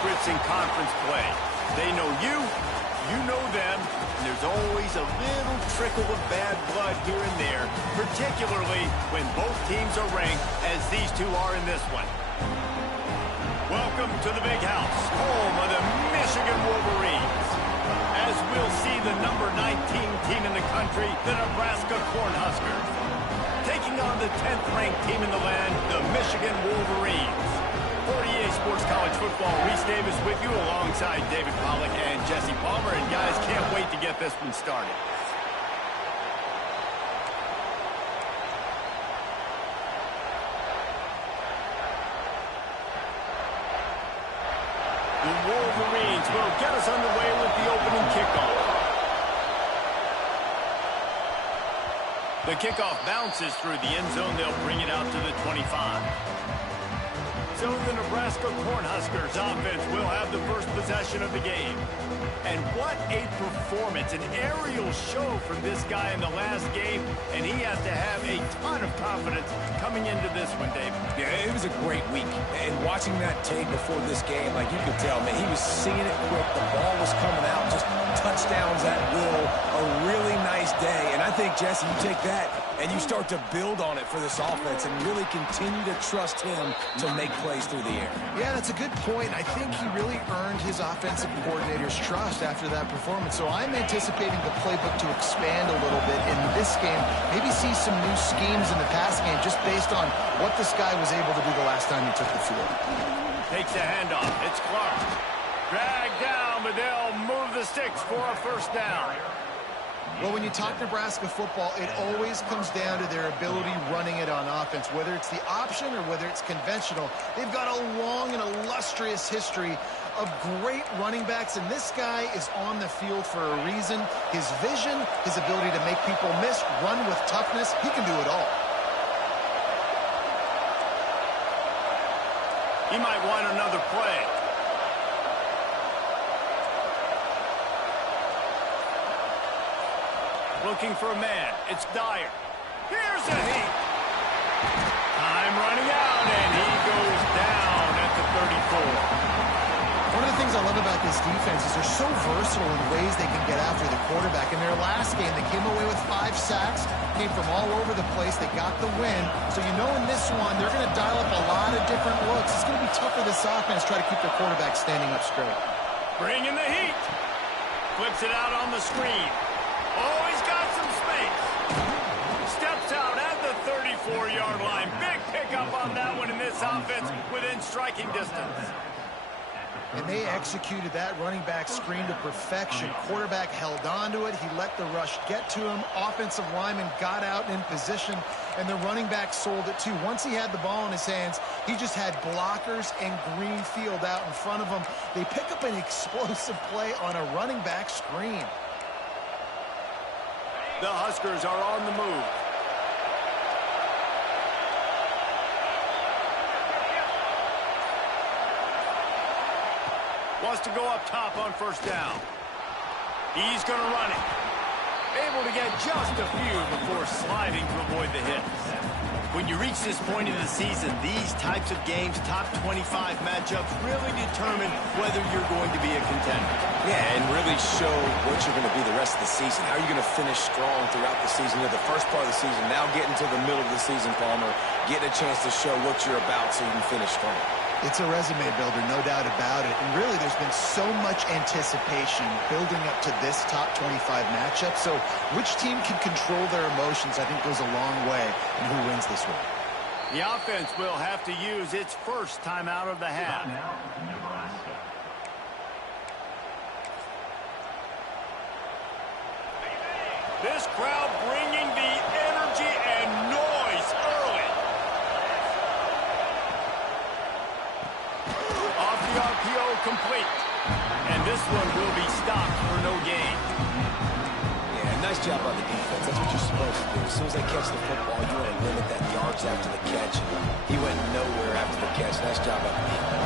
secrets in conference play. They know you, you know them, and there's always a little trickle of bad blood here and there, particularly when both teams are ranked as these two are in this one. Welcome to the Big House, home of the Michigan Wolverines. As we'll see the number 19 team in the country, the Nebraska Cornhuskers, taking on the 10th-ranked team in the land, the Michigan Wolverines. For EA Sports College Football, Reese Davis with you alongside David Pollack and Jesse Palmer. And guys, can't wait to get this one started. The Wolverines will get us underway with the opening kickoff. The kickoff bounces through the end zone. They'll bring it out to the 25. So the Nebraska Cornhuskers offense will have the first possession of the game. And what a performance, an aerial show from this guy in the last game, and he has to have a ton of confidence coming into this one, Dave. Yeah, it was a great week. And watching that tape before this game, like you could tell, man, he was seeing it quick. The ball was coming out, just touchdowns at will. A really nice day. And I think, Jesse, you take that and you start to build on it for this offense and really continue to trust him to make plays through the air. Yeah, that's a good point. I think he really earned his offensive coordinator's trust after that performance. So I'm anticipating the playbook to expand a little bit in this game. Maybe see some new schemes in the passing game just based on what this guy was able to do the last time he took the field. Takes a handoff. It's Clark. Dragged down, but they'll move the sticks for a first down. Well, when you talk Nebraska football, it always comes down to their ability running it on offense. Whether it's the option or whether it's conventional, they've got a long and illustrious history of great running backs, and this guy is on the field for a reason. His vision, his ability to make people miss, run with toughness, he can do it all. He might want another play. Looking for a man. It's Dyer. Here's a heat. Time running out, and he goes down at the 34. One of the things I love about this defense is they're so versatile in ways they can get after the quarterback. In their last game, they came away with 5 sacks, came from all over the place. They got the win. So you know in this one, they're going to dial up a lot of different looks. It's going to be tough for this offense to try to keep their quarterback standing up straight. Bringing the heat. Flips it out on the screen. Oh, he's got some space. Steps out at the 34-yard line. Big pickup on that one in this offense within striking distance. And they executed that running back screen to perfection. Quarterback held on to it. He let the rush get to him. Offensive lineman got out in position, and the running back sold it too. Once he had the ball in his hands, he just had blockers and green field out in front of him. They pick up an explosive play on a running back screen. The Huskers are on the move. Wants to go up top on first down. He's going to run it. Able to get just a few before sliding to avoid the hit. When you reach this point in the season, these types of games, top 25 matchups, really determine whether you're going to be a contender. Yeah, and really show what you're going to be the rest of the season. How are you going to finish strong throughout the season? You're the first part of the season, now getting to the middle of the season, Palmer. Getting a chance to show what you're about so you can finish strong. It's a resume builder, no doubt about it. And really, there's been so much anticipation building up to this top 25 matchup. So which team can control their emotions, I think, goes a long way in who wins this one. The offense will have to use its first timeout of the half. This crowd bringing the energy and noise early. Off the RPO, complete. And this one will be stopped for no gain. Yeah, nice job on the defense. That's what you're supposed to do. As soon as they catch the football, you want to limit that yards after the catch. He went nowhere after the catch. Nice job on the defense.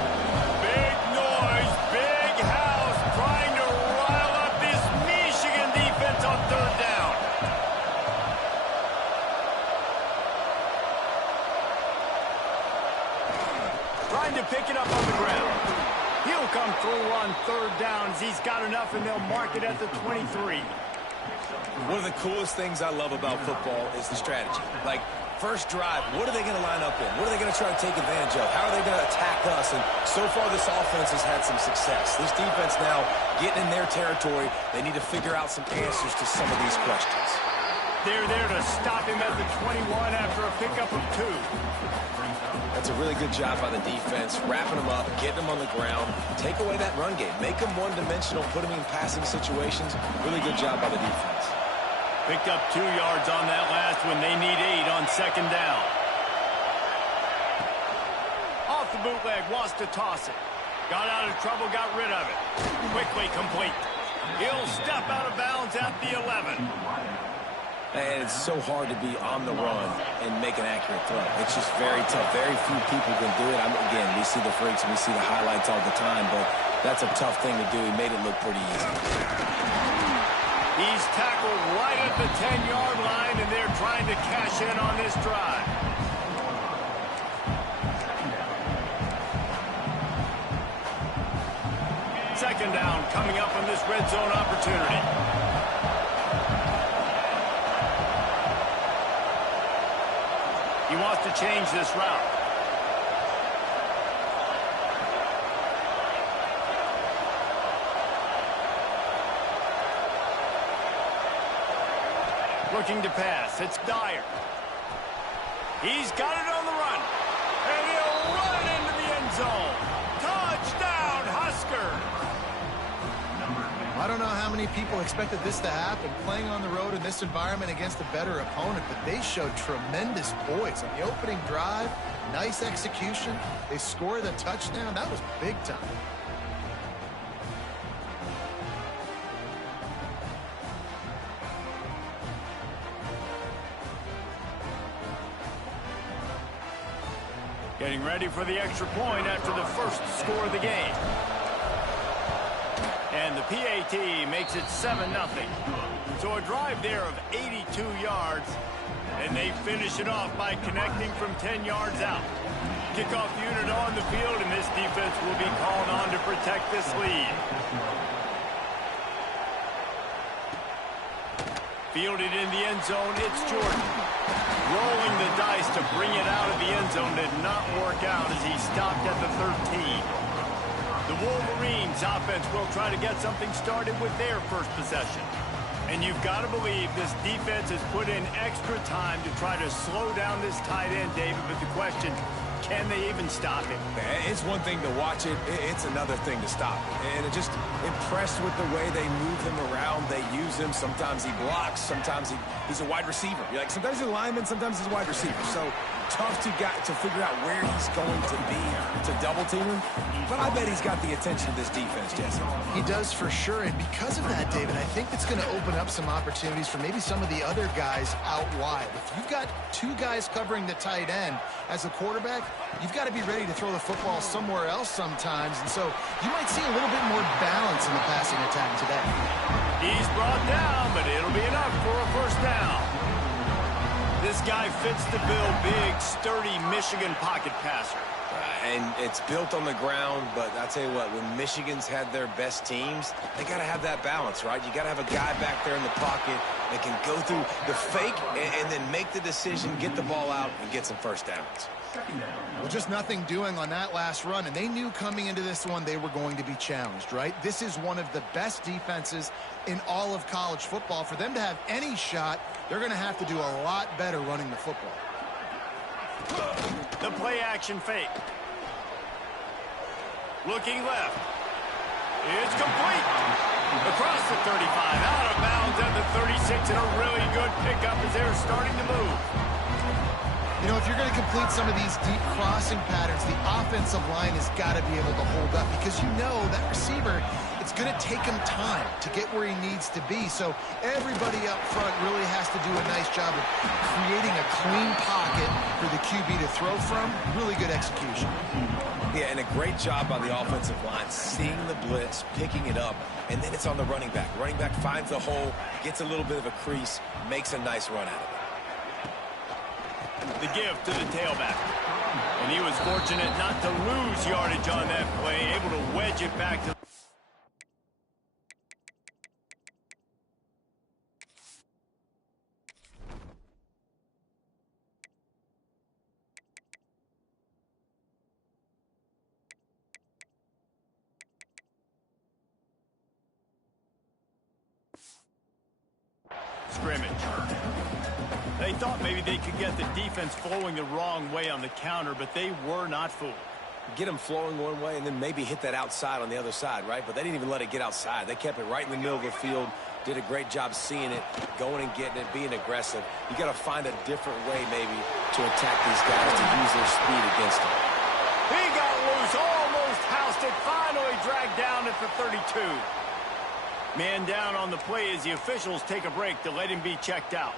Big noise, big house, trying to rile up this Michigan defense on third down. Trying to pick it up on the ground. He'll come through on third downs. He's got enough, and they'll mark it at the 23. One of the coolest things I love about football is the strategy. Like, first drive, what are they going to line up in? What are they going to try to take advantage of? How are they going to attack us? And so far, this offense has had some success. This defense now getting in their territory. They need to figure out some answers to some of these questions. They're there to stop him at the 21 after a pickup of 2. That's a really good job by the defense, wrapping them up, getting them on the ground, take away that run game, make them one-dimensional, put them in passing situations. Really good job by the defense. Picked up 2 yards on that last one. They need 8 on second down. Off the bootleg, wants to toss it. Got out of trouble, got rid of it. Quickly complete. He'll step out of bounds at the 11. And it's so hard to be on the run and make an accurate throw. It's just very tough. Very few people can do it. Again, we see the freaks and we see the highlights all the time, but that's a tough thing to do. He made it look pretty easy. He's tackled right at the 10-yard line, and they're trying to cash in on this drive. Second down coming up on this red zone opportunity. He wants to change this route. Looking to pass. It's Dyer. He's got it on the run. And he'll run it into the end zone. Touchdown, Huskers! I don't know how many people expected this to happen, playing on the road in this environment against a better opponent, but they showed tremendous poise on the opening drive. Nice execution. They scored a touchdown. That was big time. Getting ready for the extra point after the first score of the game. And the PAT makes it 7-0. So a drive there of 82 yards, and they finish it off by connecting from 10 yards out. Kickoff unit on the field, and this defense will be called on to protect this lead. Fielded in the end zone, it's Jordan. Rolling the dice to bring it out of the end zone did not work out as he stopped at the 13. The Wolverines offense will try to get something started with their first possession. And you've got to believe this defense has put in extra time to try to slow down this tight end, David. But the question, can they even stop him? It's one thing to watch it. It's another thing to stop it. And just impressed with the way they move him around. They use him. Sometimes he blocks. Sometimes he's a wide receiver. You're like, sometimes he's a lineman. Sometimes he's a wide receiver. So tough to figure out where he's going to be to double team him. But I bet he's got the attention of this defense, Jesse. He does for sure, and because of that, David, I think it's going to open up some opportunities for maybe some of the other guys out wide. If you've got 2 guys covering the tight end as a quarterback, you've got to be ready to throw the football somewhere else sometimes, and so you might see a little bit more balance in the passing attack today. He's brought down, but it'll be enough for a first down. This guy fits the bill, big, sturdy Michigan pocket passer. And it's built on the ground, but I tell you what, when Michigan's had their best teams, they got to have that balance, right? You got to have a guy back there in the pocket that can go through the fake and then make the decision, get the ball out, and get some first downs. Well, just nothing doing on that last run, and they knew coming into this one they were going to be challenged, right? This is one of the best defenses in all of college football. For them to have any shot, they're going to have to do a lot better running the football. The play-action fake. Looking left. It's complete. Across the 35, out of bounds at the 36, and a really good pickup as they're starting to move. You know, if you're going to complete some of these deep crossing patterns, the offensive line has got to be able to hold up because you know that receiver, it's going to take him time to get where he needs to be. So everybody up front really has to do a nice job of creating a clean pocket for the QB to throw from. Really good execution. Yeah, and a great job by the offensive line, seeing the blitz, picking it up, and then it's on the running back. Running back finds the hole, gets a little bit of a crease, makes a nice run out of it. The give to the tailback. And he was fortunate not to lose yardage on that play, able to wedge it back to scrimmage. They thought maybe they could get the defense flowing the wrong way on the counter, but they were not fooled. Get them flowing one way and then maybe hit that outside on the other side, right? But they didn't even let it get outside. They kept it right in the middle of the field, did a great job seeing it, going and getting it, being aggressive. You got to find a different way maybe to attack these guys to use their speed against them. He got loose, almost housed it, finally dragged down at the 32. Man down on the play as the officials take a break to let him be checked out.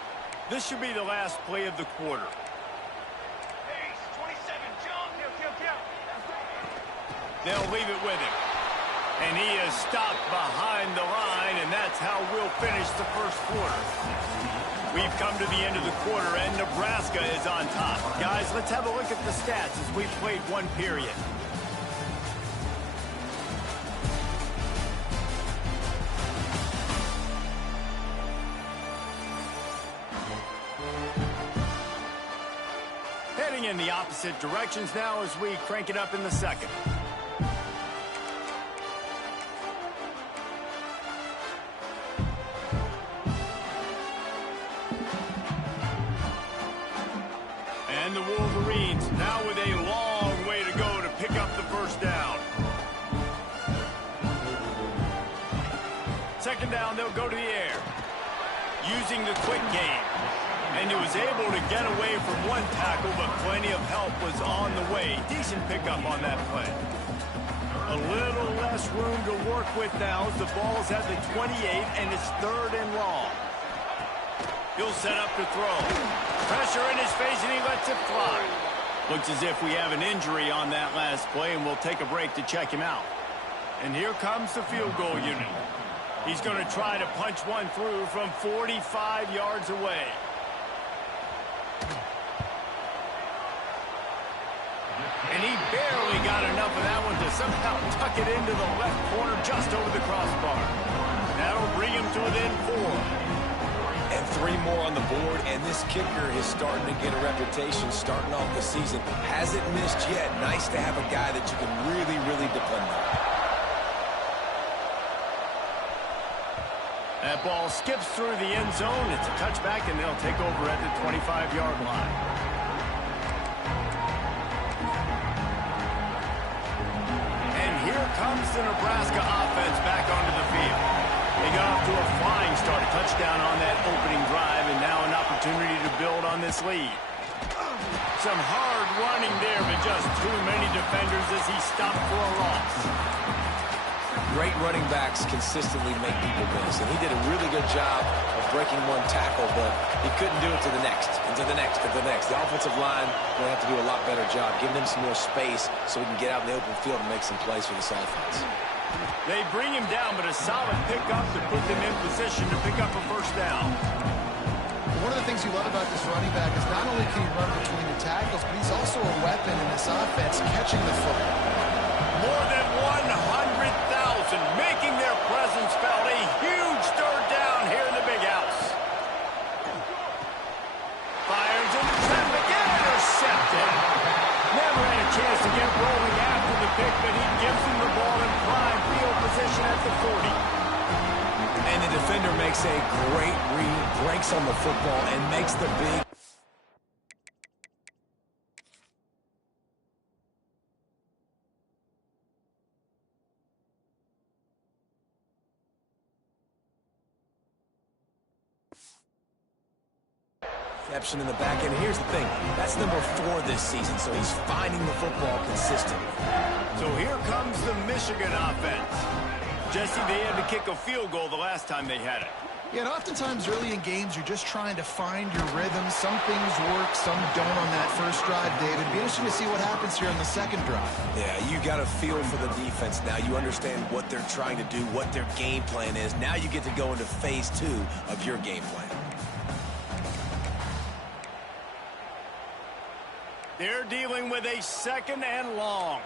This should be the last play of the quarter. They'll leave it with him. And he is stopped behind the line, and that's how we'll finish the first quarter. We've come to the end of the quarter, and Nebraska is on top. Guys, let's have a look at the stats as we've played one period. Heading in the opposite directions now as we crank it up in the second. And the Wolverines now with a long way to go to pick up the first down. Second down, they'll go to the air. Using the quick game. And he was able to get away from one tackle, but plenty of help was on the way. Decent pickup on that play. A little less room to work with now as the ball's at the 28, and it's 3rd and long. He'll set up to throw. Pressure in his face, and he lets it fly. Looks as if we have an injury on that last play, and we'll take a break to check him out. And here comes the field goal unit. He's going to try to punch one through from 45 yards away. And he barely got enough of that one to somehow tuck it into the left corner just over the crossbar. That'll bring him to within 4. And 3 more on the board, and this kicker is starting to get a reputation starting off the season. Hasn't missed yet. Nice to have a guy that you can really, really depend on. That ball skips through the end zone. It's a touchback, and they'll take over at the 25-yard line. And here comes the Nebraska offense back onto the field. They got off to a flying start, a touchdown on that opening drive, and now an opportunity to build on this lead. Some hard running there, but just too many defenders as he stopped for a loss. Great running backs consistently make people miss, and he did a really good job of breaking one tackle, but he couldn't do it to the next, and to the next, and to the next. The offensive line will have to do a lot better job, giving him some more space so he can get out in the open field and make some plays for this offense. They bring him down, but a solid pickup to put them in position to pick up a first down. One of the things you love about this running back is not only can he run between the tackles, but he's also a weapon in this offense, catching the football. More than 100,000 making their presence felt. A huge 3rd down here in the big house. Fires into traffic, intercepted. Never had a chance to get rolling after the pick, but he gives him the ball in prime field position at the 40. And the defender makes a great read, breaks on the football, and makes the big... reception in the back end. Here's the thing. That's number 4 this season, so he's finding the football consistently. So here comes the Michigan offense. Jesse, they had to kick a field goal the last time they had it. Yeah, and oftentimes early in games, you're just trying to find your rhythm. Some things work, some don't on that first drive, David. It'd be interesting to see what happens here on the second drive. Yeah, you got a feel for the defense now. You understand what they're trying to do, what their game plan is. Now you get to go into phase 2 of your game plan. They're dealing with a 2nd and long.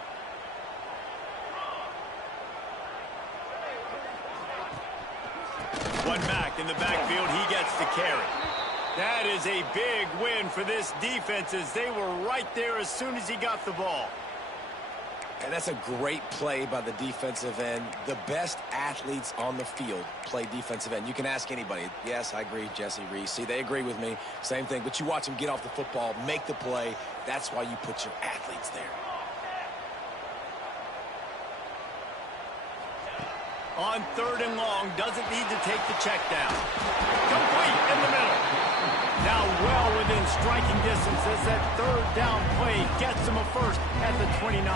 One back in the backfield. He gets the carry. That is a big win for this defense as they were right there as soon as he got the ball. And that's a great play by the defensive end. The best athletes on the field play defensive end. You can ask anybody. Yes, I agree, Jesse Reese. See, they agree with me. Same thing. But you watch them get off the football, make the play. That's why you put your athletes there. On 3rd and long, doesn't need to take the check down. Complete in the middle. Now well within striking distance as that 3rd down play gets him a first at the 29.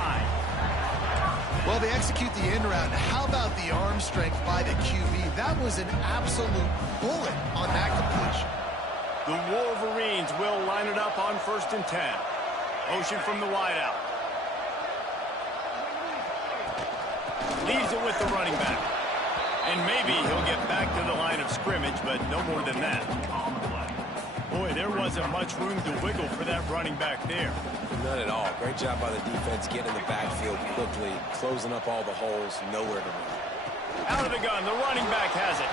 Well, they execute the end route. How about the arm strength by the QB? That was an absolute bullet on that completion. The Wolverines will line it up on 1st and 10. Motion from the wideout. Leaves it with the running back. And maybe he'll get back to the line of scrimmage, but no more than that. Boy, there wasn't much room to wiggle for that running back there. None at all. Great job by the defense getting in the backfield quickly, closing up all the holes, nowhere to run. Out of the gun, the running back has it.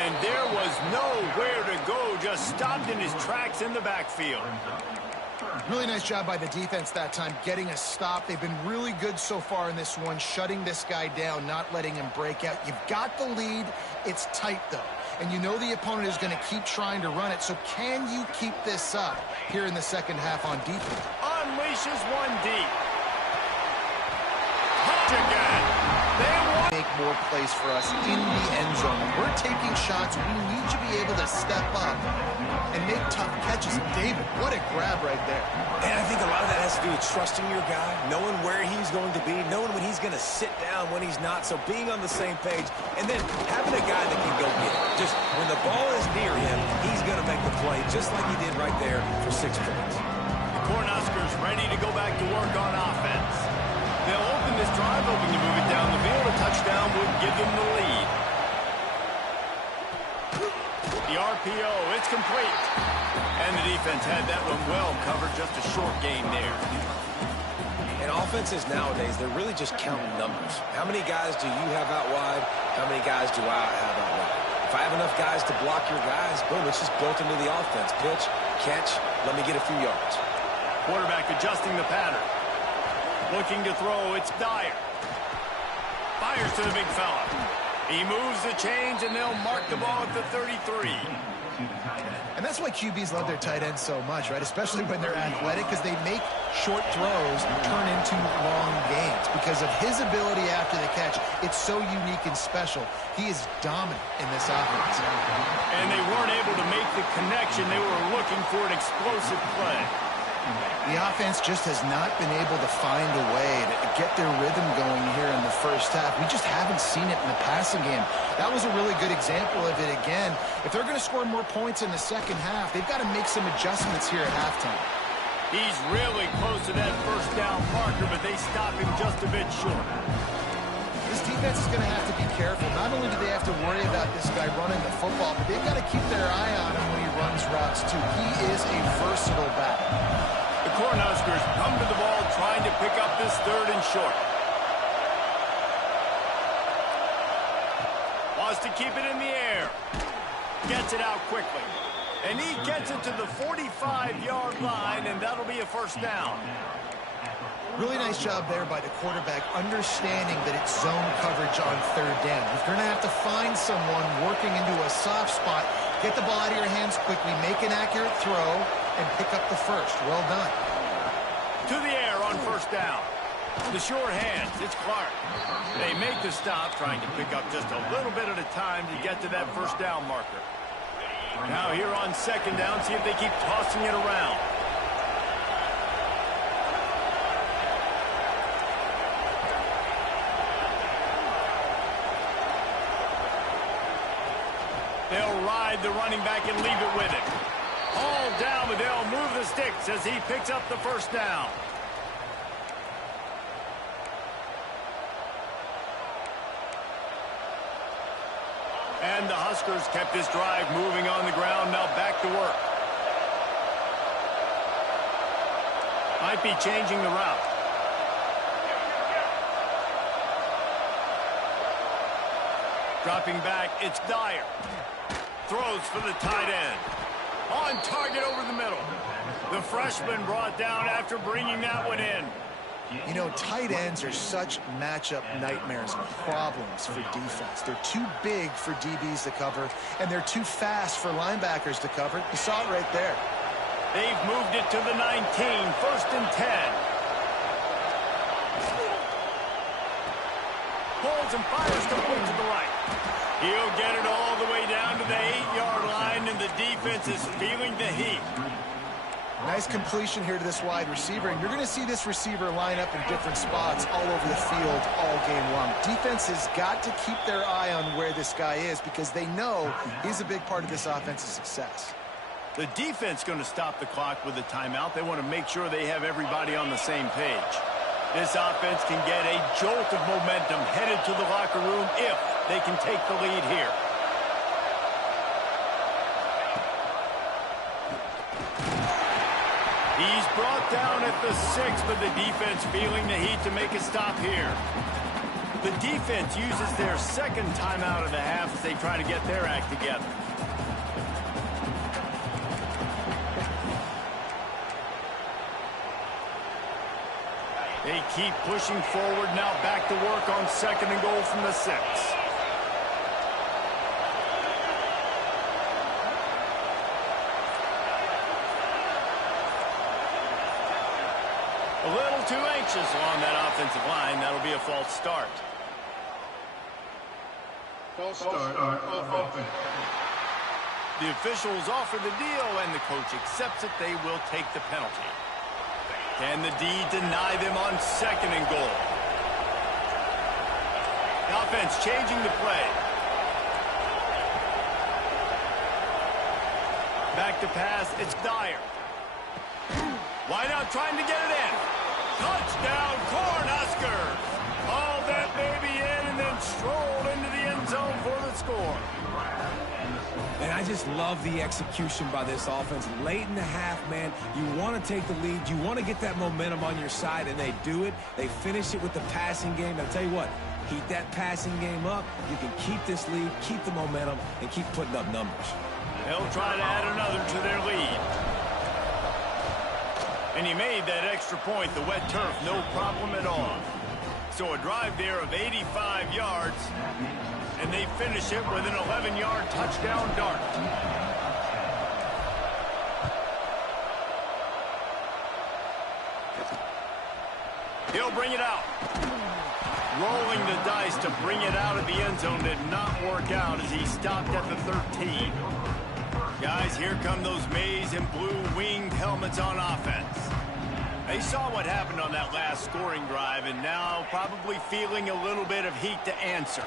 And there was nowhere to go, just stopped in his tracks in the backfield. Really nice job by the defense that time, getting a stop. They've been really good so far in this one, shutting this guy down, not letting him break out. You've got the lead. It's tight, though. And you know the opponent is going to keep trying to run it. So can you keep this up here in the 2nd half on defense? Unleashes one deep. Touch again. They want make more plays for us in the end zone. When we're taking shots, we need to be able to step up and make tough catches. David, what a grab right there. And I think a lot of that has to do with trusting your guy, knowing where he's going to be, knowing when he's going to sit down, when he's not. So being on the same page, and then having a guy that can go get it. Just when the ball is near him, he's going to make the play, just like he did right there for 6 points. the Cornhuskers ready to go back to work on offense. They'll open this drive, hoping to move it down the field. A touchdown would give them the lead. The RPO, it's complete. And the defense had that one well covered, just a short gain there. And offenses nowadays, they're really just counting numbers. How many guys do you have out wide? How many guys do I have out wide? If I have enough guys to block your guys, boom, it's just built into the offense. Pitch, catch, let me get a few yards. Quarterback adjusting the pattern. Looking to throw, it's Dyer. Fires to the big fella. He moves the chains, and they'll mark the ball at the 33. And that's why QBs love their tight ends so much, right? Especially when they're athletic, because they make short throws turn into long gains. Because of his ability after the catch, it's so unique and special. He is dominant in this offense. And they weren't able to make the connection. They were looking for an explosive play. The offense just has not been able to find a way to get their rhythm going here in the first half. We just haven't seen it in the passing game. That was a really good example of it again. If they're going to score more points in the second half, they've got to make some adjustments here at halftime. He's really close to that first down marker, but they stop him just a bit short. This defense is going to have to be careful. Not only do they have to worry about this guy running the football, but they've got to keep their eye on him when he runs routes, too. He is a versatile back. The Cornhuskers come to the ball trying to pick up this 3rd and short. Wants to keep it in the air. Gets it out quickly. And he gets it to the 45-yard line, and that'll be a first down. Really nice job there by the quarterback, understanding that it's zone coverage on 3rd down. If you're going to have to find someone working into a soft spot, get the ball out of your hands quickly, make an accurate throw, and pick up the first. Well done. To the air on first down. The short hands, it's Clark. They make the stop, trying to pick up just a little bit at a time to get to that first down marker. Now here on 2nd down, see if they keep tossing it around. They'll ride the running back and leave it with him. All down, but they'll move the sticks as he picks up the first down. And the Huskers kept this drive moving on the ground. Now back to work. Might be changing the route. Dropping back, it's Dyer. Throws for the tight end. On target over the middle. The freshman brought down after bringing that one in. You know, tight ends are such matchup nightmares and problems for defense. They're too big for DBs to cover, and they're too fast for linebackers to cover. You saw it right there. They've moved it to the 19, 1st and 10. Pulls and fires complete to the right. He'll get it all the way down to the 8-yard line, and the defense is feeling the heat. Nice completion here to this wide receiver, and you're going to see this receiver line up in different spots all over the field all game long. Defense has got to keep their eye on where this guy is because they know he's a big part of this offense's success. The defense going to stop the clock with a timeout. They want to make sure they have everybody on the same page. This offense can get a jolt of momentum headed to the locker room if they can take the lead here. He's brought down at the 6, but the defense feeling the heat to make a stop here. The defense uses their second timeout of the half as they try to get their act together. They keep pushing forward, now back to work on 2nd and goal from the 6. A little too anxious along that offensive line. That'll be a false start. False start on offense. The officials offer the deal, and the coach accepts it. They will take the penalty. Can the D deny them on 2nd and goal? The offense changing the play. Back to pass, it's Dyer. Wide out trying to get it in. Touchdown, Cornhuskers! Hauled that baby in and then strolled into the end zone for the score. And I just love the execution by this offense. Late in the half, man, you want to take the lead. You want to get that momentum on your side, and they do it. They finish it with the passing game. I'll tell you what, keep that passing game up. You can keep this lead, keep the momentum, and keep putting up numbers. They'll try to add another to their lead. And he made that extra point, the wet turf, no problem at all. So a drive there of 85 yards. And they finish it with an 11-yard touchdown dart. He'll bring it out. Rolling the dice to bring it out of the end zone did not work out as he stopped at the 13. Guys, here come those maize and blue winged helmets on offense. They saw what happened on that last scoring drive and now probably feeling a little bit of heat to answer.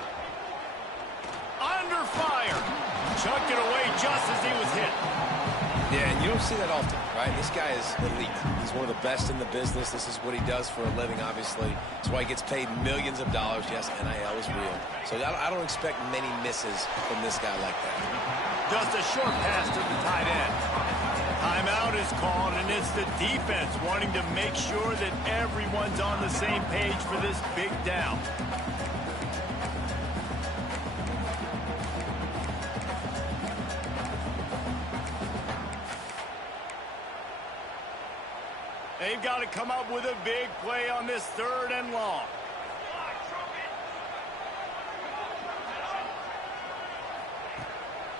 Under fire. Chucked it away just as he was hit. Yeah, and you don't see that often, right? This guy is elite. He's one of the best in the business. This is what he does for a living, obviously. That's why he gets paid millions of dollars. Yes, NIL is real. So I don't expect many misses from this guy like that. Just a short pass to the tight end. Timeout is called, and it's the defense wanting to make sure that everyone's on the same page for this big down. They've got to come up with a big play on this 3rd and long.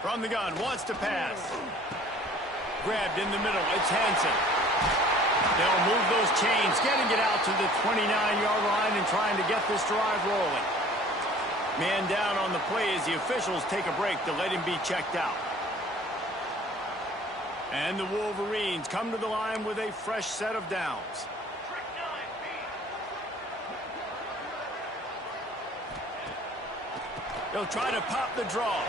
From the gun, wants to pass. Grabbed in the middle, it's Hansen. They'll move those chains, getting it out to the 29-yard line and trying to get this drive rolling. Man down on the play as the officials take a break to let him be checked out. And the Wolverines come to the line with a fresh set of downs. They'll try to pop the draw.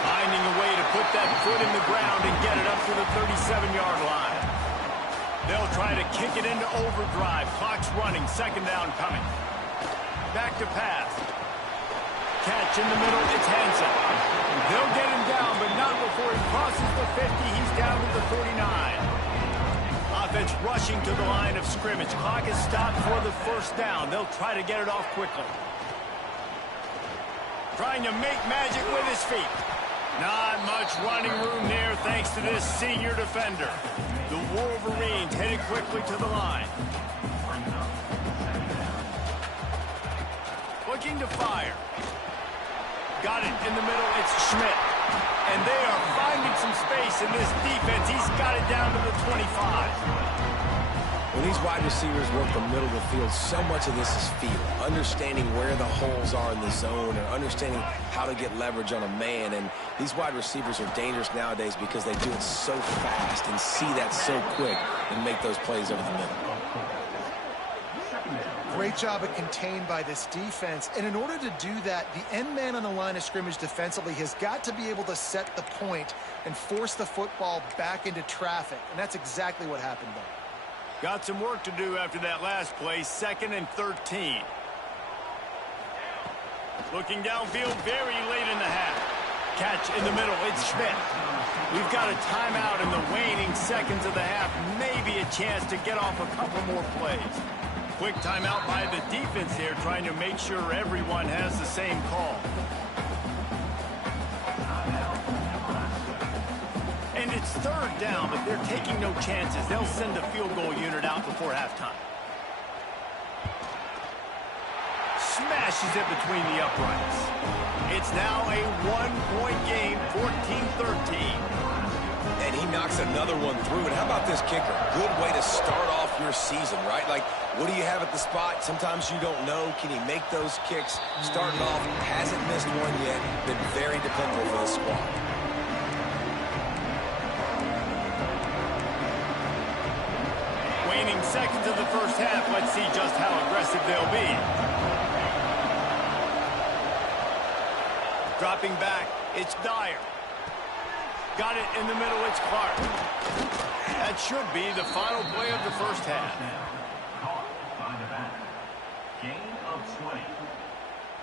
Finding a way to put that foot in the ground and get it up to the 37-yard line. They'll try to kick it into overdrive. Clock's running. 2nd down coming. Back to pass. Catch in the middle. It's Hansen. They'll get him down, but not before he crosses the 50. He's down to the 49. Offense rushing to the line of scrimmage. Clock is stopped for the first down. They'll try to get it off quickly. Trying to make magic with his feet. Not much running room there thanks to this senior defender. The Wolverines headed quickly to the line. Looking to fire. Got it in the middle. It's Schmidt. And they are finding some space in this defense. He's got it down to the 25. When these wide receivers work the middle of the field, so much of this is feel. Understanding where the holes are in the zone or understanding how to get leverage on a man. And these wide receivers are dangerous nowadays because they do it so fast and see that so quick and make those plays over the middle. Great job of contained by this defense. And in order to do that, the end man on the line of scrimmage defensively has got to be able to set the point and force the football back into traffic. And that's exactly what happened there. Got some work to do after that last play, 2nd and 13. Looking downfield very late in the half. Catch in the middle, it's Schmidt. We've got a timeout in the waning seconds of the half. Maybe a chance to get off a couple more plays. Quick timeout by the defense here, trying to make sure everyone has the same call. And it's 3rd down, but they're taking no chances. They'll send the field goal unit out before halftime. Smashes it between the uprights. It's now a 1-point game, 14-13. And he knocks another one through. And how about this kicker? Good way to start off your season, right? Like, what do you have at the spot? Sometimes you don't know. Can he make those kicks? Starting off, hasn't missed one yet. Been very dependable for the squad. Waning seconds of the first half. Let's see just how aggressive they'll be. Dropping back, it's Dyer. Got it in the middle, it's Clark. That should be the final play of the first half. Caught by the back. Gain of 20.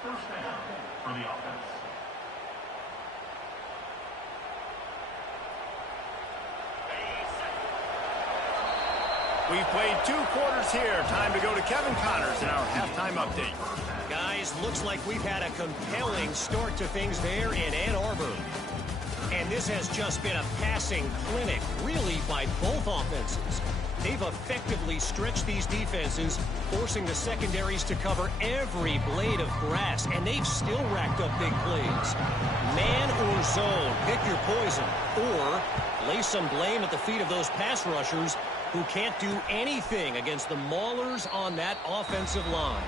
First down for the offense. We've played 2 quarters here. Time to go to Kevin Connors in our halftime update. Guys, looks like we've had a compelling start to things there in Ann Arbor. And this has just been a passing clinic, really, by both offenses. They've effectively stretched these defenses, forcing the secondaries to cover every blade of grass, and they've still racked up big plays. Man or zone, pick your poison, or lay some blame at the feet of those pass rushers who can't do anything against the maulers on that offensive line.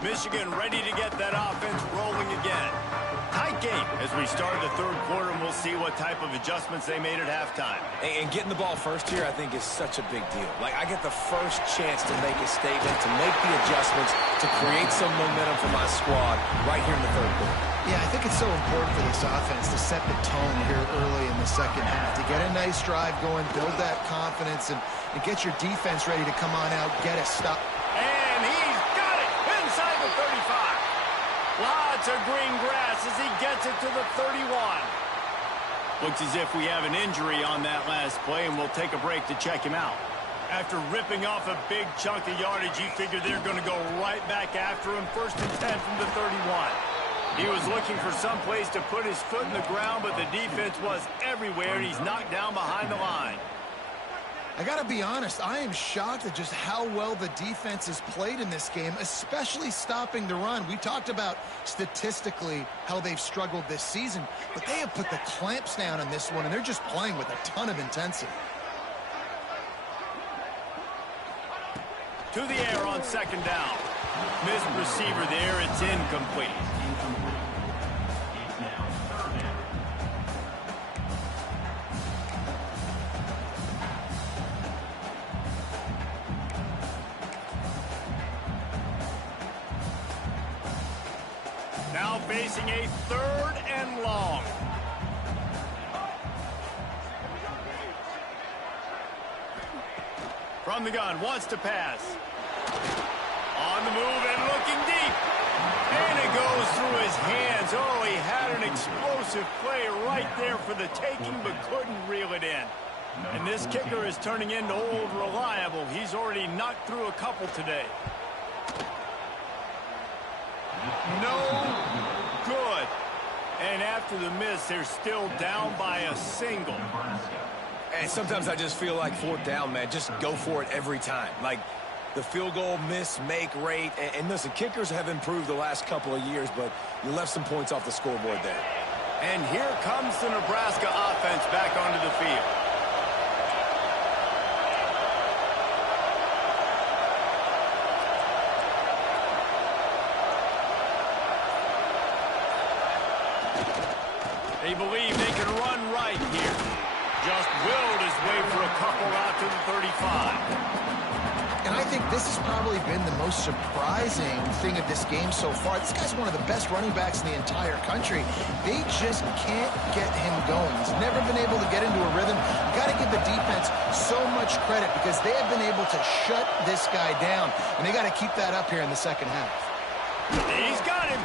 Michigan ready to get that offense rolling again. Tight game as we start the 3rd quarter, and we'll see what type of adjustments they made at halftime. And getting the ball first here, I think, is such a big deal. Like, I get the first chance to make a statement, to make the adjustments, to create some momentum for my squad right here in the 3rd quarter. Yeah, I think it's so important for this offense to set the tone here early in the second half, to get a nice drive going, build that confidence, and get your defense ready to come on out, get a stop. And he's got it inside the 35. Lots of green grass as he gets it to the 31. Looks as if we have an injury on that last play, and we'll take a break to check him out. After ripping off a big chunk of yardage, you figure they're going to go right back after him. 1st and 10 from the 31. He was looking for some place to put his foot in the ground, but the defense was everywhere, and he's knocked down behind the line. I got to be honest, I am shocked at just how well the defense has played in this game, especially stopping the run. We talked about statistically how they've struggled this season, but they have put the clamps down on this one, and they're just playing with a ton of intensity. To the air on 2nd down. Missed receiver there, it's incomplete. Now facing a 3rd and long. From the gun, wants to pass. On the move and looking deep. And it goes through his hands. Oh, he had an explosive play right there for the taking, but couldn't reel it in. And this kicker is turning into old reliable. He's already knocked through a couple today. No good. And after the miss, they're still down by a single. And sometimes I just feel like fourth down, man, just go for it every time. Like the field goal miss-make rate. And listen, kickers have improved the last couple of years, but you left some points off the scoreboard there. And here comes the Nebraska offense back onto the field. They believe they can run right here. Just willed his way for a couple out to the 35. And I think this has probably been the most surprising thing of this game so far. This guy's one of the best running backs in the entire country. They just can't get him going. He's never been able to get into a rhythm. You got to give the defense so much credit because they have been able to shut this guy down. And they got to keep that up here in the second half. He's got him.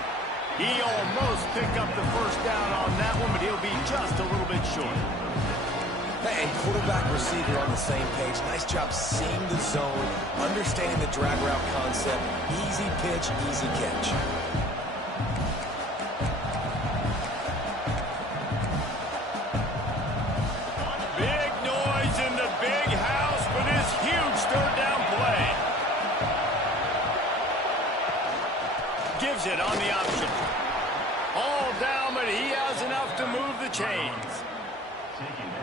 He almost picked up the first down on that one, but he'll be just a little bit short. And quarterback receiver on the same page. Nice job seeing the zone, understanding the drag route concept. Easy pitch, easy catch. Big noise in the big house for this huge third down play. Gives it on the option. All down, but he has enough to move the chains.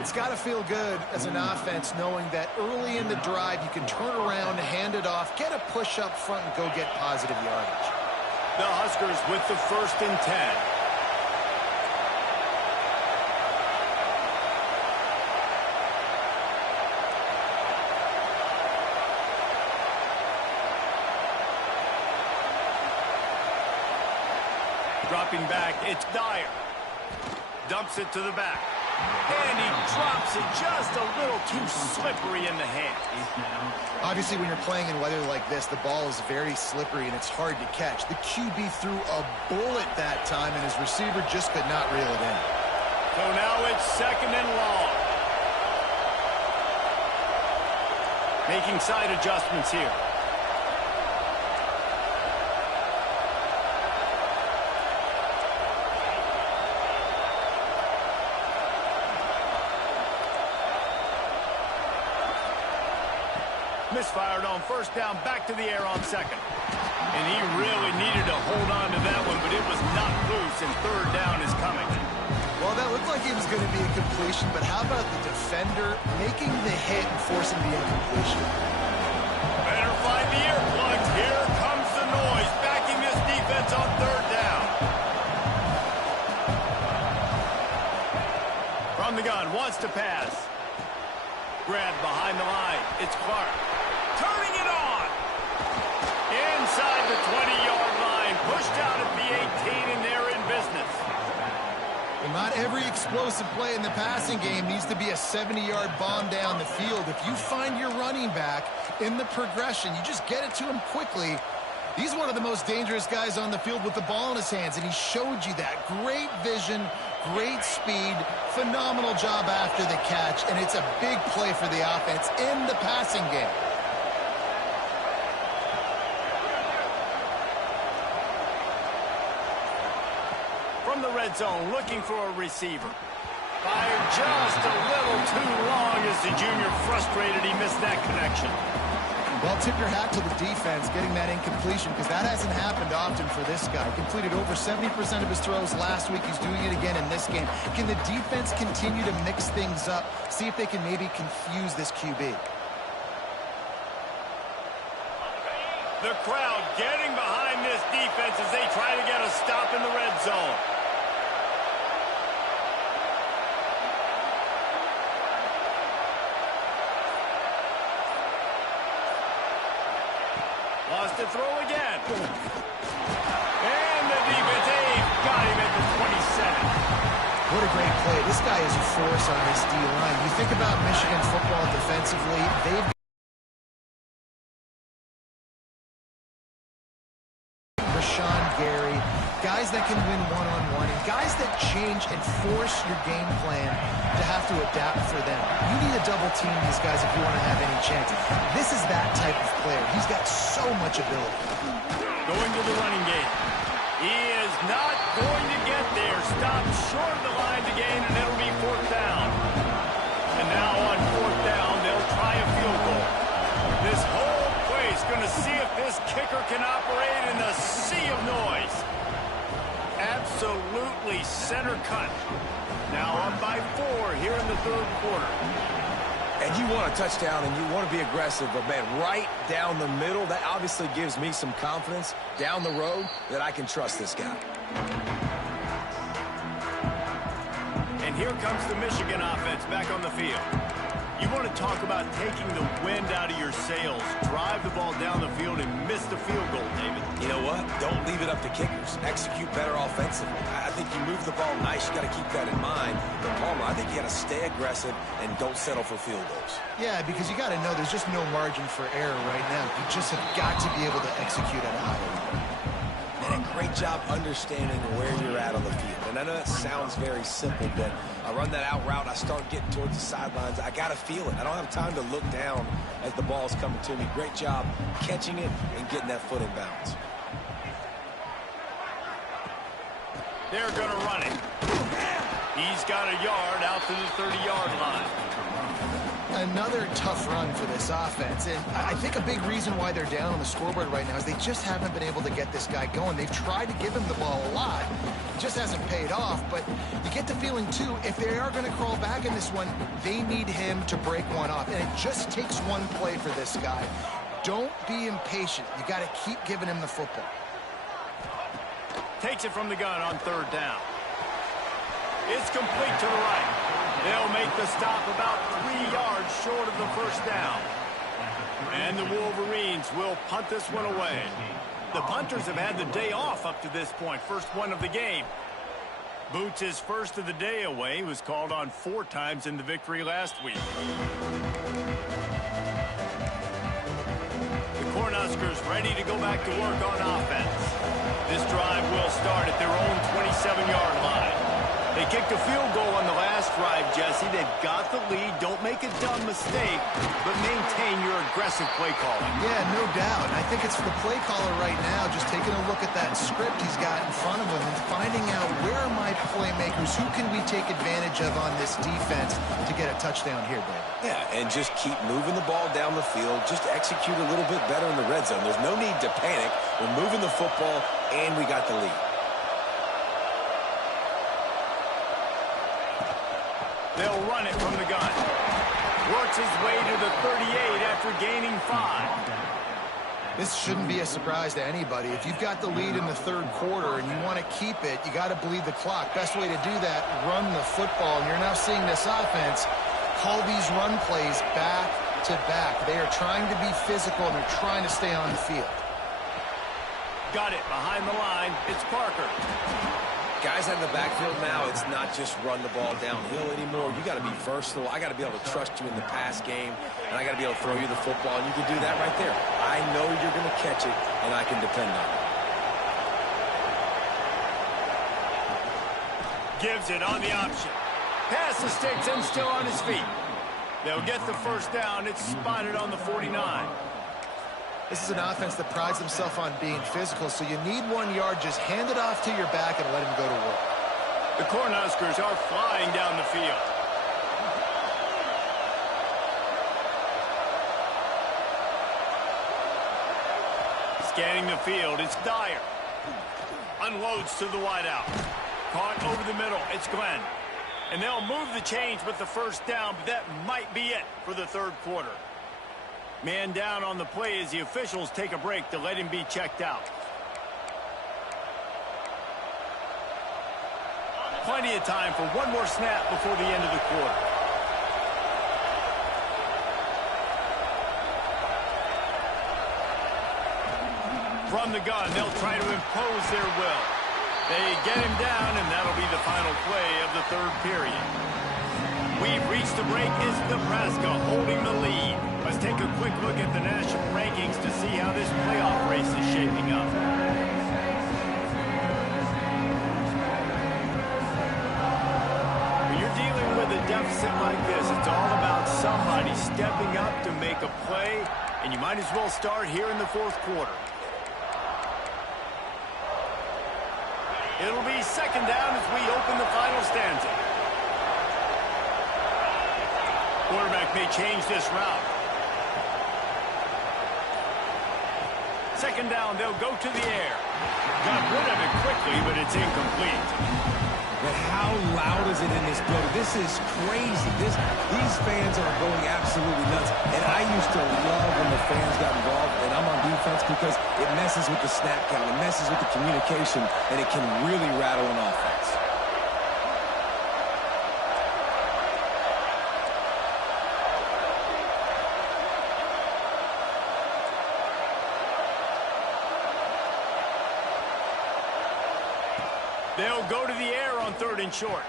It's got to feel good as an offense knowing that early in the drive you can turn around, hand it off, get a push up front, and go get positive yardage. The Huskers with the 1st and 10. Dropping back, it's Dyer. Dumps it to the back. And he drops it just a little too slippery in the hands. Obviously, when you're playing in weather like this, the ball is very slippery and it's hard to catch. The QB threw a bullet that time, and his receiver just could not reel it in. So now it's 2nd and long. Making side adjustments here. Misfired on 1st down, back to the air on 2nd. And he really needed to hold on to that one, but it was knocked loose, and 3rd down is coming. Well, that looked like it was going to be a completion, but how about the defender making the hit and forcing the incompletion? Better find the earplugs. Here comes the noise, backing this defense on 3rd down. From the gun, wants to pass. Grab behind the line. It's Clark. Turning it on. Inside the 20-yard line. Pushed out at the 18, and they're in business. Well, not every explosive play in the passing game needs to be a 70-yard bomb down the field. If you find your running back in the progression, you just get it to him quickly. He's one of the most dangerous guys on the field with the ball in his hands, and he showed you that. Great vision, great speed, phenomenal job after the catch, and it's a big play for the offense in the passing game. From the red zone, looking for a receiver. Fired just a little too long as the junior frustrated. He missed that connection. Well, tip your hat to the defense getting that incompletion because that hasn't happened often for this guy. Completed over 70% of his throws last week. He's doing it again in this game. Can the defense continue to mix things up? See if they can maybe confuse this QB. The crowd getting behind this defense as they try to get a stop in the red zone. Lost to throw again. And the defense got him at the 27. What a great play. This guy is a force on this D-line. You think about Michigan football defensively, they've Rashawn Gary, guys that can win one-on-one, and guys that change and force your game plan to have to adapt for them. You need to double team these guys if you want to have any chance. This is that type of player. He's got so much ability. Going to the running game. He is not going to get there. Stopped short of the line to gain, and it'll be 4th down. And now on 4th down, they'll try a field goal. This whole place going to see if this kicker can operate in the sea of noise. Absolutely center cut. Now up by 4 here in the 3rd quarter. And you want a touchdown and you want to be aggressive, but man, right down the middle, that obviously gives me some confidence down the road that I can trust this guy. And here comes the Michigan offense back on the field. You want to talk about taking the wind out of your sails. Drive the ball down the field and miss the field goal, David. You know what? Don't leave it up to kickers. Execute better offensively. I think you move the ball nice. You got to keep that in mind. But Palmer, I think you got to stay aggressive and don't settle for field goals. Yeah, because you got to know there's just no margin for error right now. You just have got to be able to execute at a high level. And a great job understanding where you're at on the field. And I know that sounds very simple, but I run that out route, I start getting towards the sidelines. I got to feel it. I don't have time to look down as the ball's coming to me. Great job catching it and getting that foot in bounds. They're going to run it. He's got a yard out to the 30-yard line. Another tough run for this offense, and I think a big reason why they're down on the scoreboard right now is they just haven't been able to get this guy going. They've tried to give him the ball a lot. It just hasn't paid off, but you get the feeling, too, if they are going to crawl back in this one, they need him to break one off, and it just takes one play for this guy. Don't be impatient. You got to keep giving him the football. Takes it from the gun on 3rd down. It's complete to the right. They'll make the stop about 3 yards short of the 1st down. And the Wolverines will punt this one away. The punters have had the day off up to this point. First one of the game. Boots' first of the day away was called on 4 times in the victory last week. The Cornhuskers ready to go back to work on offense. This drive will start at their own 27-yard line. They kicked a field goal on the last drive, Jesse. They've got the lead. Don't make a dumb mistake, but maintain your aggressive play calling. Yeah, no doubt. I think it's the play caller right now just taking a look at that script he's got in front of him and finding out where are my playmakers, who can we take advantage of on this defense to get a touchdown here, Dave. Yeah, and just keep moving the ball down the field. Just execute a little bit better in the red zone. There's no need to panic. We're moving the football, and we got the lead. They'll run it from the gun. Works his way to the 38 after gaining 5. This shouldn't be a surprise to anybody. If you've got the lead in the 3rd quarter and you want to keep it, you got to bleed the clock. Best way to do that, run the football. And you're now seeing this offense call these run plays back to back. They are trying to be physical and they're trying to stay on the field. Got it behind the line. It's Parker. Guys out in the backfield now, it's not just run the ball downhill anymore. You got to be versatile. I got to be able to trust you in the pass game, and I got to be able to throw you the football, and you can do that right there. I know you're going to catch it, and I can depend on it. Gives it on the option. Pass the sticks and still on his feet. They'll get the 1st down. It's spotted on the 49. This is an offense that prides themselves on being physical, so you need 1 yard. Just hand it off to your back and let him go to work. The Cornhuskers are flying down the field. Scanning the field, it's Dyer. Unloads to the wideout. Caught over the middle, it's Glenn. And they'll move the chains with the 1st down, but that might be it for the 3rd quarter. Man down on the play as the officials take a break to let him be checked out. Plenty of time for one more snap before the end of the quarter. From the gun, they'll try to impose their will. They get him down, and that'll be the final play of the 3rd period. We've reached the break. It's Nebraska holding the lead. Let's take a quick look at the national rankings to see how this playoff race is shaping up. stepping up to make a play, and you might as well start here in the fourth quarter. It'll be second down as we open the final stanza. Quarterback may change this route. Second down, they'll go to the air. Got rid of it quickly, but it's incomplete. But how loud is it in this building? This is crazy. These fans are going absolutely nuts. And I used to love when the fans got involved, and I'm on defense, because it messes with the snap count. It messes with the communication, and it can really rattle an offense. They'll go to the air on third and short.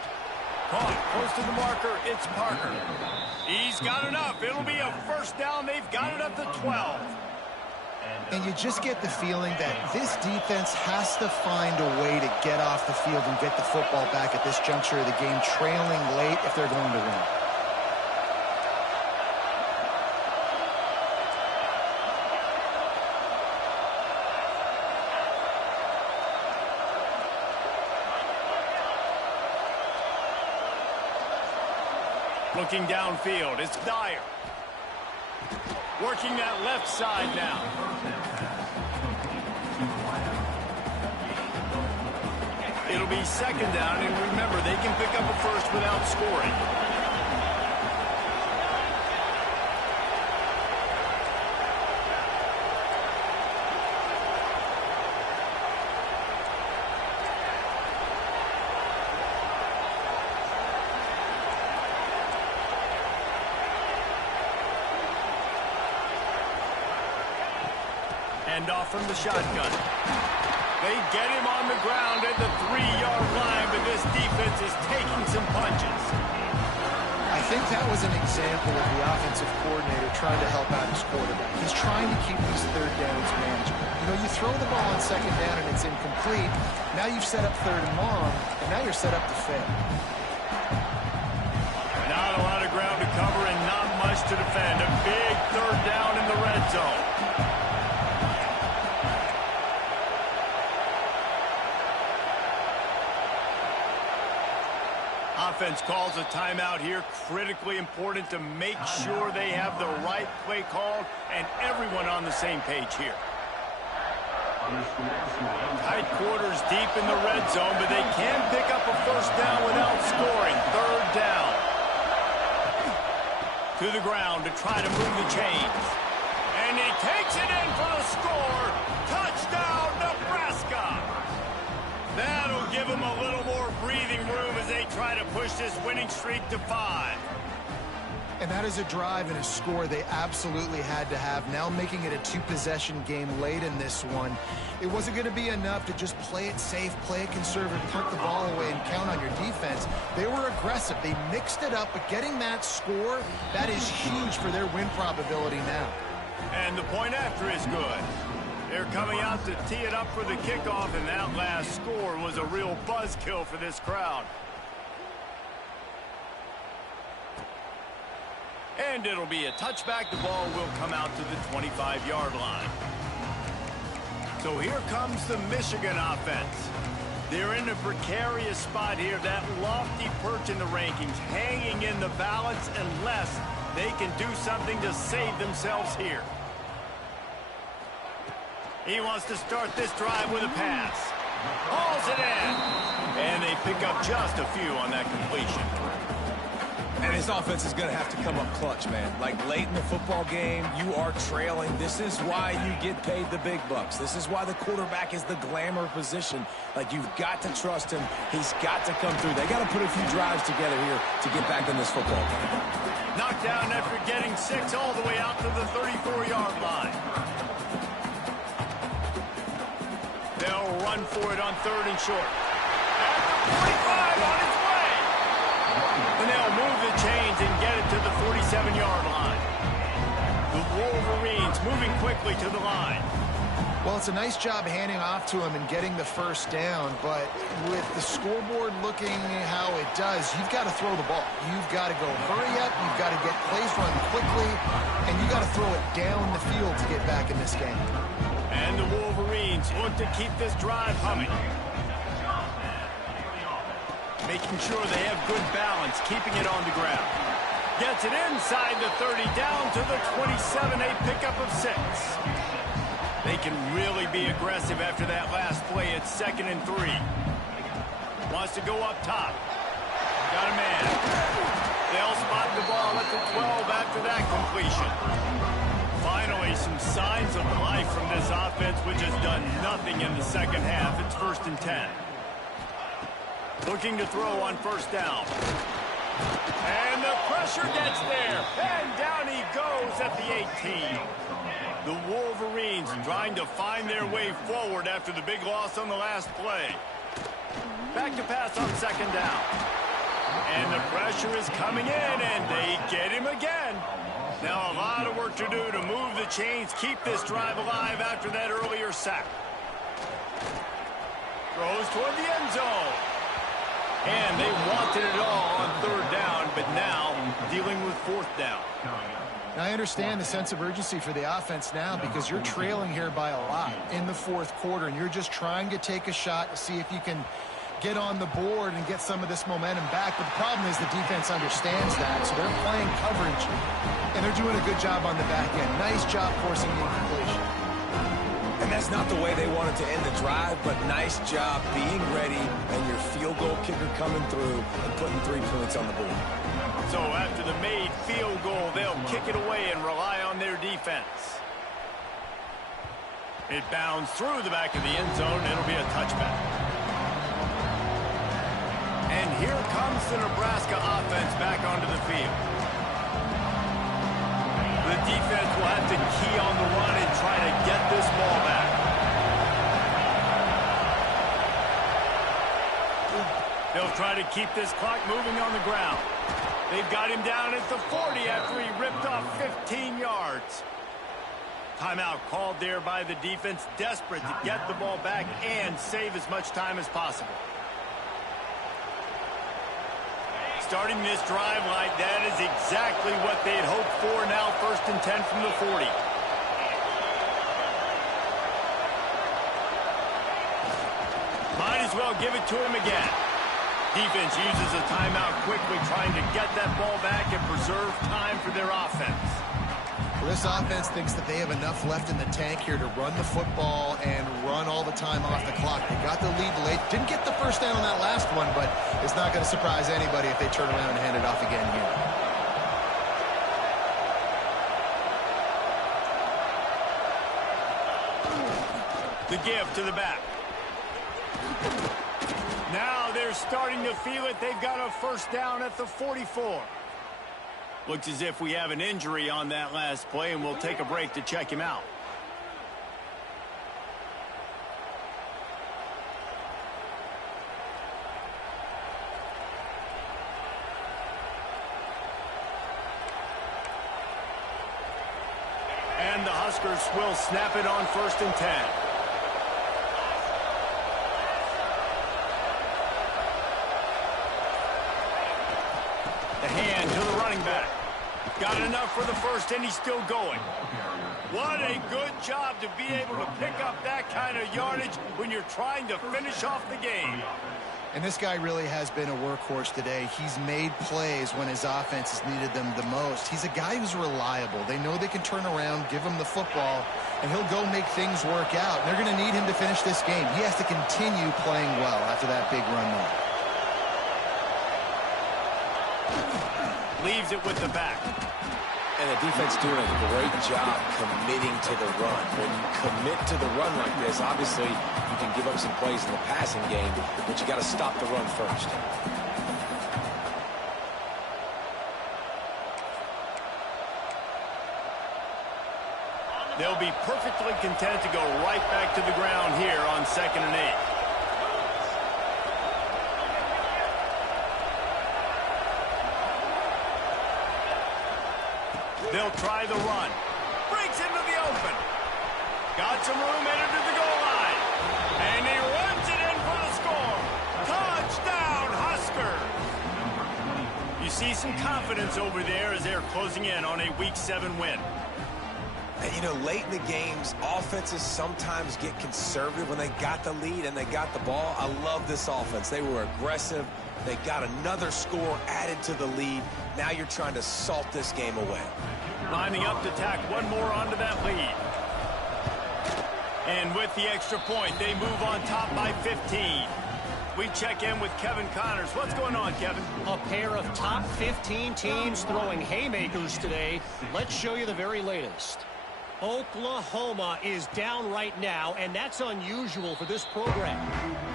Caught close to the marker. It's Parker. He's got enough. It'll be a first down. They've got it up to 12. And you just get the feeling that this defense has to find a way to get off the field and get the football back at this juncture of the game, trailing late if they're going to win. Looking downfield, it's Dyer. Working that left side now. It'll be second down, and remember, they can pick up a first without scoring. Hand off from the shotgun. They get him on the ground at the 3-yard line, but this defense is taking some punches. I think that was an example of the offensive coordinator trying to help out his quarterback. He's trying to keep these third downs manageable. You know, you throw the ball on second down and it's incomplete. Now you've set up third and long, and now you're set up to fail. Not a lot of ground to cover and not much to defend. A big third down in the red zone. Offense calls a timeout here. Critically important to make sure they have the right play called and everyone on the same page here. Tight quarters deep in the red zone, but they can pick up a first down without scoring. Third down. To the ground to try to move the chains. And he takes it in for the score. Touchdown, Nebraska. That'll give them a little more breathing room as they try to push this winning streak to 5. And that is a drive and a score they absolutely had to have. Now making it a 2-possession game late in this one. It wasn't going to be enough to just play it safe, play it conservative, punt the ball away, and count on your defense. They were aggressive. They mixed it up, but getting that score, that is huge for their win probability now. And the point after is good. They're coming out to tee it up for the kickoff, and that last score was a real buzzkill for this crowd. And it'll be a touchback. The ball will come out to the 25-yard line. So here comes the Michigan offense. They're in a precarious spot here. That lofty perch in the rankings, hanging in the balance unless they can do something to save themselves here. He wants to start this drive with a pass. Hauls it in. And they pick up just a few on that completion. And his offense is going to have to come up clutch, man. Like late in the football game, you are trailing. This is why you get paid the big bucks. This is why the quarterback is the glamour position. Like, you've got to trust him. He's got to come through. They got to put a few drives together here to get back in this football game. Knocked down after getting 6 all the way out to the 34-yard line. They'll run for it on third and short. At the 45 on its way. And they'll move the chains and get it to the 47-yard line. The Wolverines moving quickly to the line. Well, it's a nice job handing off to him and getting the first down, but with the scoreboard looking how it does, you've got to throw the ball. You've got to go hurry up, you've got to get plays run quickly, and you've got to throw it down the field to get back in this game. And the Wolverines look to keep this drive humming. Making sure they have good balance, keeping it on the ground. Gets it inside the 30, down to the 27, a pickup of 6. They can really be aggressive after that last play. It's 2nd and 3. Wants to go up top. Got a man. They'll spot the ball at the 12 after that completion. Finally, some signs of life from this offense, which has done nothing in the second half. It's 1st and 10. Looking to throw on 1st down. And the pressure gets there. And down he goes at the 18. The Wolverines trying to find their way forward after the big loss on the last play. Back to pass on 2nd down. And the pressure is coming in, and they get him again. Now a lot of work to do to move the chains, keep this drive alive after that earlier sack. Throws toward the end zone. And they wanted it all on 3rd down, but now dealing with 4th down. Now, I understand the sense of urgency for the offense now because you're trailing here by a lot in the 4th quarter, and you're just trying to take a shot to see if you can get on the board and get some of this momentum back. But the problem is the defense understands that, so they're playing coverage, and they're doing a good job on the back end. Nice job forcing the incompletion. And that's not the way they wanted to end the drive, but nice job being ready and your field goal kicker coming through and putting 3 points on the board. So after the made field goal, they'll kick it away and rely on their defense. It bounds through the back of the end zone. It'll be a touchback. And here comes the Nebraska offense back onto the field. The defense will have to key on the run and try to get this ball back. They'll try to keep this clock moving on the ground. They've got him down at the 40 after he ripped off 15 yards. Timeout called there by the defense, desperate to get the ball back and save as much time as possible. Starting this drive like that is exactly what they'd hoped for. Now 1st and 10 from the 40. Might as well give it to him again. Defense uses a timeout quickly, trying to get that ball back and preserve time for their offense. Well, this offense thinks that they have enough left in the tank here to run the football and run all the time off the clock. They got the lead late. Didn't get the first down on that last one, but it's not going to surprise anybody if they turn around and hand it off again here. The give to the back. Now they're starting to feel it. They've got a 1st down at the 44. Looks as if we have an injury on that last play, and we'll take a break to check him out. And the Huskers will snap it on 1st and 10. The hand to the running back. Got enough for the 1st, and he's still going. What a good job to be able to pick up that kind of yardage when you're trying to finish off the game. And this guy really has been a workhorse today. He's made plays when his offense has needed them the most. He's a guy who's reliable. They know they can turn around, give him the football, and he'll go make things work out. And they're going to need him to finish this game. He has to continue playing well after that big run there. Leaves it with the back. And the defense doing a great job committing to the run. When you commit to the run like this, obviously you can give up some plays in the passing game, but you got to stop the run first. They'll be perfectly content to go right back to the ground here on 2nd and 8. They'll try the run. Breaks into the open. Got some room headed to the goal line. And he runs it in for the score. Touchdown, Husker. You see some confidence over there as they're closing in on a Week 7 win. And, you know, late in the games, offenses sometimes get conservative when they got the lead and they got the ball. I love this offense. They were aggressive. They got another score added to the lead. Now you're trying to salt this game away. Lining up to tack one more onto that lead. And with the extra point, they move on top by 15. We check in with Kevin Connors. What's going on, Kevin? A pair of top 15 teams throwing haymakers today. Let's show you the very latest. Oklahoma is down right now, and that's unusual for this program.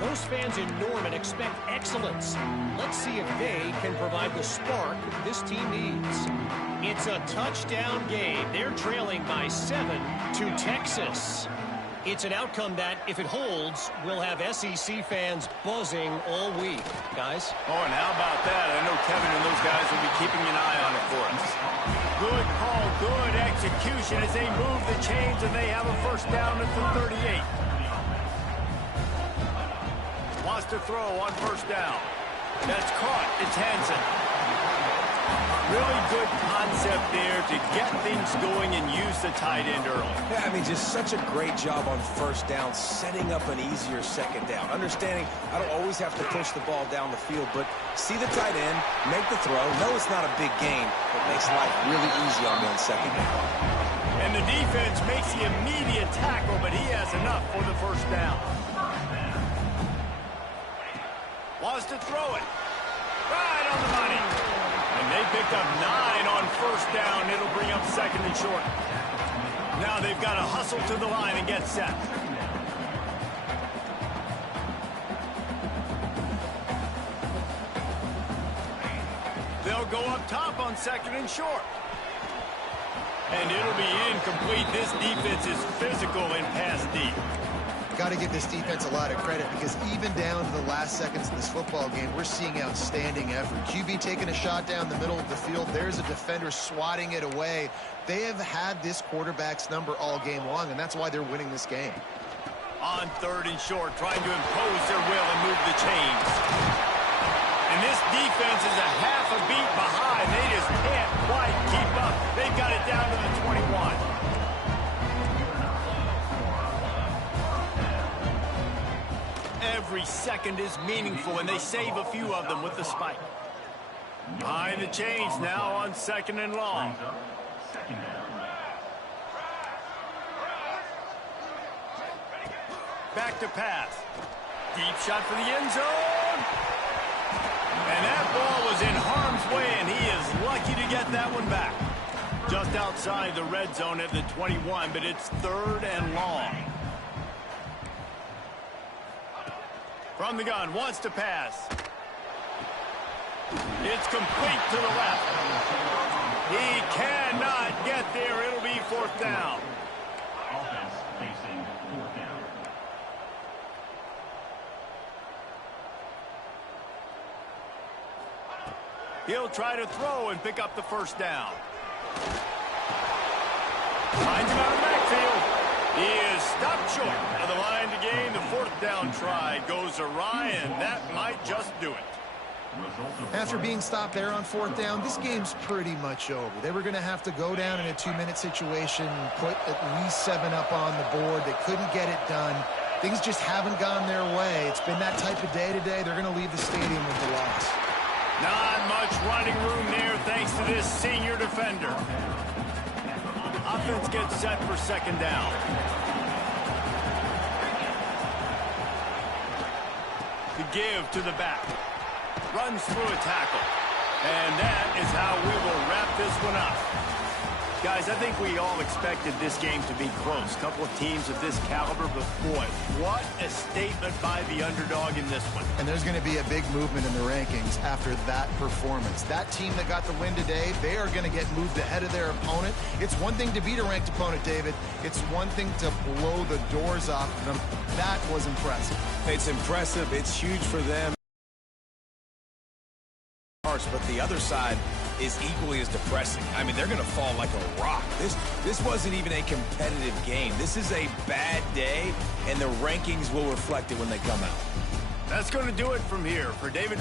Those fans in Norman expect excellence. Let's see if they can provide the spark this team needs. It's a touchdown game. They're trailing by 7 to Texas. It's an outcome that, if it holds, will have SEC fans buzzing all week. Guys? Oh, and how about that? I know Kevin and those guys will be keeping an eye on it for us. Good call, good execution as they move the chains, and they have a first down at the 38. Wants to throw on first down. That's caught. It's Hansen. Really good concept there to get things going and use the tight end early. Yeah, I mean, just such a great job on first down, setting up an easier second down. Understanding I don't always have to push the ball down the field, but see the tight end, make the throw. No, it's not a big gain, but makes life really easy on me on second down. And the defense makes the immediate tackle, but he has enough for the first down. Wants to throw it. Right on the money. And they picked up 9 on first down. It'll bring up second and short. Now they've got to hustle to the line and get set. They'll go up top on second and short. And it'll be incomplete. This defense is physical in pass deep. Got to give this defense a lot of credit because even down to the last seconds of this football game, we're seeing outstanding effort. QB taking a shot down the middle of the field. There's a defender swatting it away. They have had this quarterback's number all game long, and that's why they're winning this game. On third and short, trying to impose their will and move the chains. And this defense is a half a beat behind. They just can't quite keep up. They've got it down to the 21. Every second is meaningful, and they save a few of them with the spike. Behind the chains now on second and long. Back to pass. Deep shot for the end zone. And that ball was in harm's way, and he is lucky to get that one back. Just outside the red zone at the 21, but it's third and long. From the gun, wants to pass. It's complete to the left. He cannot get there. It'll be fourth down. Offense facing fourth down. He'll try to throw and pick up the first down. Finds him out of the backfield. He is stopped short of the line to gain. The fourth down try goes awry, and that might just do it. After being stopped there on fourth down, this game's pretty much over. They were going to have to go down in a 2-minute situation, put at least 7 up on the board. They couldn't get it done. Things just haven't gone their way. It's been that type of day today. They're going to leave the stadium with the loss. Not much running room there thanks to this senior defender. Offense gets set for second down. The give to the back. Runs through a tackle. And that is how we will wrap this one up. Guys, I think we all expected this game to be close. A couple of teams of this caliber, but boy, what a statement by the underdog in this one. And there's going to be a big movement in the rankings after that performance. That team that got the win today, they are going to get moved ahead of their opponent. It's one thing to beat a ranked opponent, David. It's one thing to blow the doors off of them. That was impressive. It's impressive. It's huge for them. But the other side, is equally as depressing. I mean, they're going to fall like a rock. This wasn't even a competitive game. This is a bad day, and the rankings will reflect it when they come out. That's going to do it from here for David.